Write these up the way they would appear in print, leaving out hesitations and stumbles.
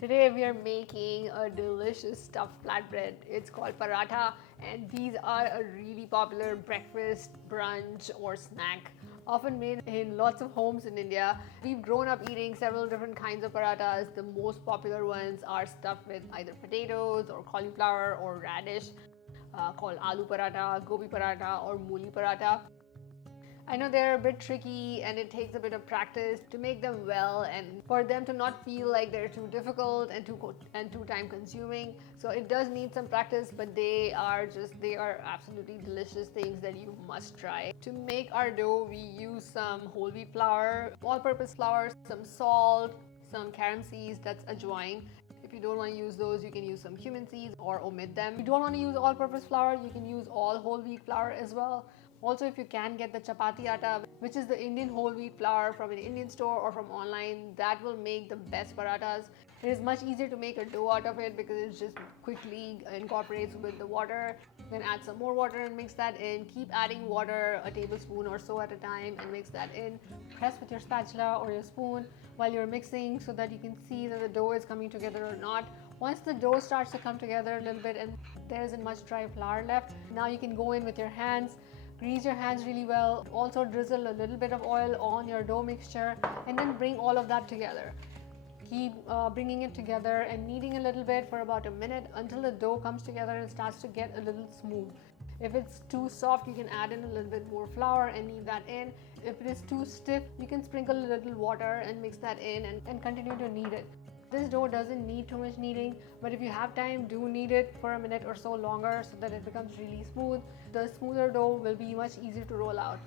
Today we are making a delicious stuffed flatbread. It's called paratha, and these are a really popular breakfast, brunch or snack, often made in lots of homes in India. We've grown up eating several different kinds of parathas. The most popular ones are stuffed with either potatoes or cauliflower or radish, called aloo paratha, gobi paratha or mooli paratha. I know they're a bit tricky and it takes a bit of practice to make them well and for them to not feel like they're too difficult and too time consuming. So it does need some practice, but they are absolutely delicious things that you must try. To make our dough, we use some whole wheat flour, all-purpose flour, some salt, some carom seeds, that's ajwain. If you don't want to use those, you can use some cumin seeds or omit them. If you don't want to use all-purpose flour, you can use all whole wheat flour as well. Also, if you can get the chapati atta, which is the Indian whole wheat flour from an Indian store or from online, that will make the best parathas. It is much easier to make a dough out of it because it just quickly incorporates with the water. Then add some more water and mix that in. Keep adding water, a tablespoon or so at a time, and mix that in. Press with your spatula or your spoon while you're mixing so that you can see that the dough is coming together or not. Once the dough starts to come together a little bit and there isn't much dry flour left, now you can go in with your hands. Grease your hands really well. Also drizzle a little bit of oil on your dough mixture and then bring all of that together. Keep bringing it together and kneading a little bit for about a minute until the dough comes together and starts to get a little smooth. If it's too soft, you can add in a little bit more flour and knead that in. If it is too stiff, you can sprinkle a little water and mix that in and continue to knead it. This dough doesn't need too much kneading, but if you have time, do knead it for a minute or so longer so that it becomes really smooth. The smoother dough will be much easier to roll out.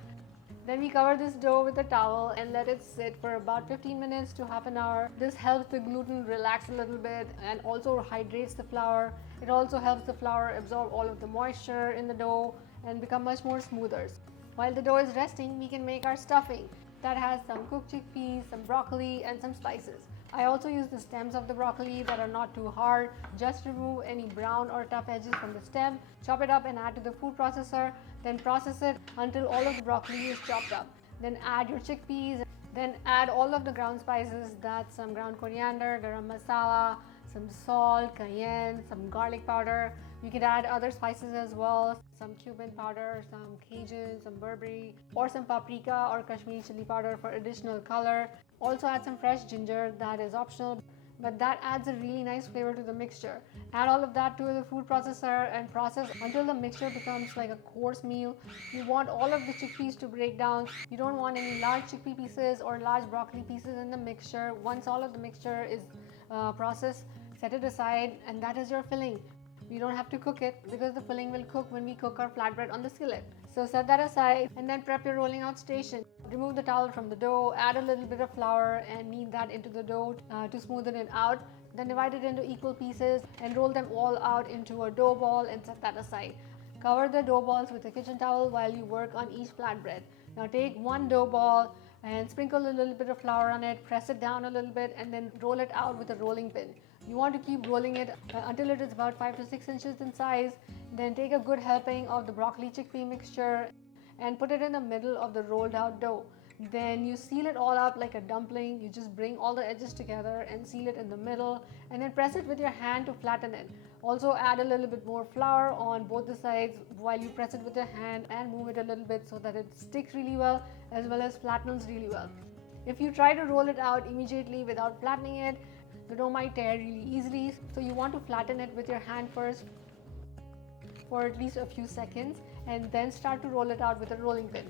Then we cover this dough with a towel and let it sit for about 15 minutes to half an hour. This helps the gluten relax a little bit and also hydrates the flour. It also helps the flour absorb all of the moisture in the dough and become much more smoother. While the dough is resting, we can make our stuffing. That has some cooked chickpeas, some broccoli and some spices. I also use the stems of the broccoli that are not too hard. Just remove any brown or tough edges from the stem, chop it up and add to the food processor, then process it until all of the broccoli is chopped up. Then add your chickpeas, then add all of the ground spices, that's some ground coriander, garam masala, some salt, cayenne, some garlic powder. You can add other spices as well, some cumin powder, some Cajun, some Burberry, or some paprika or Kashmiri chili powder for additional color. Also add some fresh ginger, that is optional, but that adds a really nice flavor to the mixture. Add all of that to the food processor and process until the mixture becomes like a course meal. You want all of the chickpeas to break down. You don't want any large chickpea pieces or large broccoli pieces in the mixture. Once all of the mixture is processed, set it aside, and that is your filling. You don't have to cook it because the filling will cook when we cook our flatbread on the skillet. So set that aside and then prep your rolling out station. Remove the towel from the dough, add a little bit of flour and knead that into the dough to smoothen it out. Then divide it into equal pieces and roll them all out into a dough ball and set that aside. Cover the dough balls with a kitchen towel while you work on each flatbread. Now take one dough ball and sprinkle a little bit of flour on it, press it down a little bit and then roll it out with a rolling pin. You want to keep rolling it until it is about 5 to 6 inches in size. Then take a good helping of the broccoli chickpea mixture and put it in the middle of the rolled out dough. Then you seal it all up like a dumpling. You just bring all the edges together and seal it in the middle and then press it with your hand to flatten it. Also add a little bit more flour on both the sides while you press it with your hand and move it a little bit so that it sticks really well as flattens really well. If you try to roll it out immediately without flattening it, the dough might tear really easily. So you want to flatten it with your hand first for at least a few seconds and then start to roll it out with a rolling pin.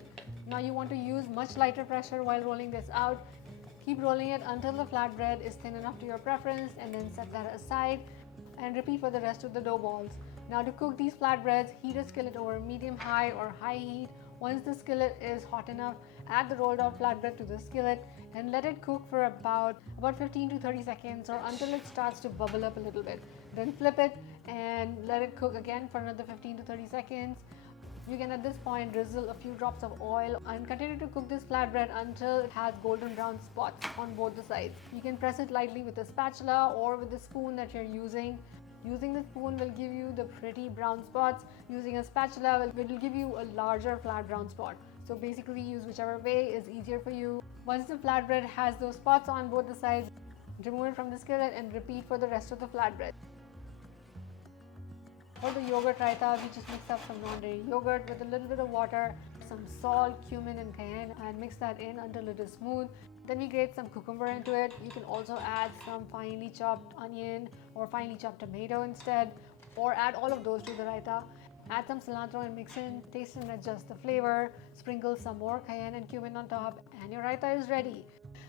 Now you want to use much lighter pressure while rolling this out. Keep rolling it until the flatbread is thin enough to your preference and then set that aside and repeat for the rest of the dough balls. Now to cook these flatbreads, heat a skillet over medium high or high heat. Once the skillet is hot enough, add the rolled out flatbread to the skillet and let it cook for about 15 to 30 seconds or until it starts to bubble up a little bit. Then flip it and let it cook again for another 15 to 30 seconds. You can at this point drizzle a few drops of oil and continue to cook this flatbread until it has golden brown spots on both the sides. You can press it lightly with a spatula or with the spoon that you're using. Using the spoon will give you the pretty brown spots. Using a spatula will give you a larger flat brown spot. So basically use whichever way is easier for you. Once the flatbread has those spots on both the sides, remove it from the skillet and repeat for the rest of the flatbread. For the yogurt raita, we just mix up some non-dairy yogurt with a little bit of water, some salt, cumin and cayenne, and mix that in until it is smooth. Then we grate some cucumber into it. You can also add some finely chopped onion or finely chopped tomato instead, or add all of those to the raita. Add some cilantro and mix in, taste and adjust the flavor, sprinkle some more cayenne and cumin on top, and your raita is ready.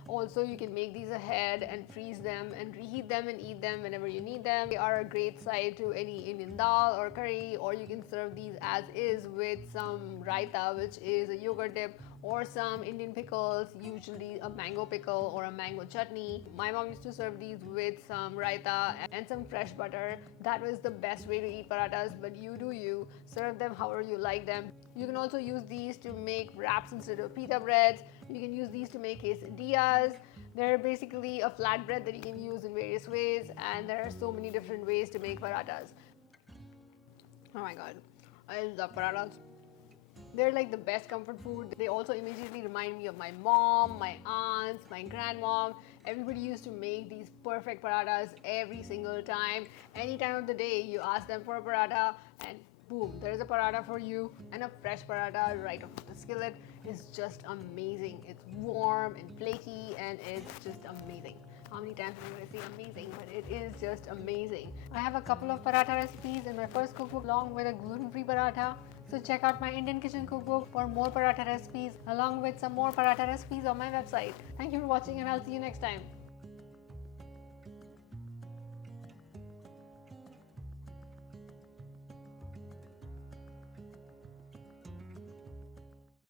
Also, you can make these ahead and freeze them and reheat them and eat them whenever you need them. They are a great side to any Indian dal or curry, or you can serve these as is with some raita, which is a yogurt dip, or some Indian pickles, usually a mango pickle or a mango chutney. My mom used to serve these with some raita and some fresh butter. That was the best way to eat parathas, but you do you. Serve them however you like them. You can also use these to make wraps instead of pita breads. You can use these to make quesadillas. They're basically a flatbread that you can use in various ways, and there are so many different ways to make parathas. Oh my god, I love parathas. They're like the best comfort food. They also immediately remind me of my mom, my aunts, my grandmom. Everybody used to make these perfect parathas every single time. Any time of the day, you ask them for a paratha and boom, there's a paratha for you, and a fresh paratha right off the skillet is just amazing. It's warm and flaky and it's just amazing. How many times am I going to say amazing? But it is just amazing. I have a couple of paratha recipes in my first cookbook along with a gluten-free paratha. So check out my Indian Kitchen cookbook for more paratha recipes along with some more paratha recipes on my website. Thank you for watching and I'll see you next time.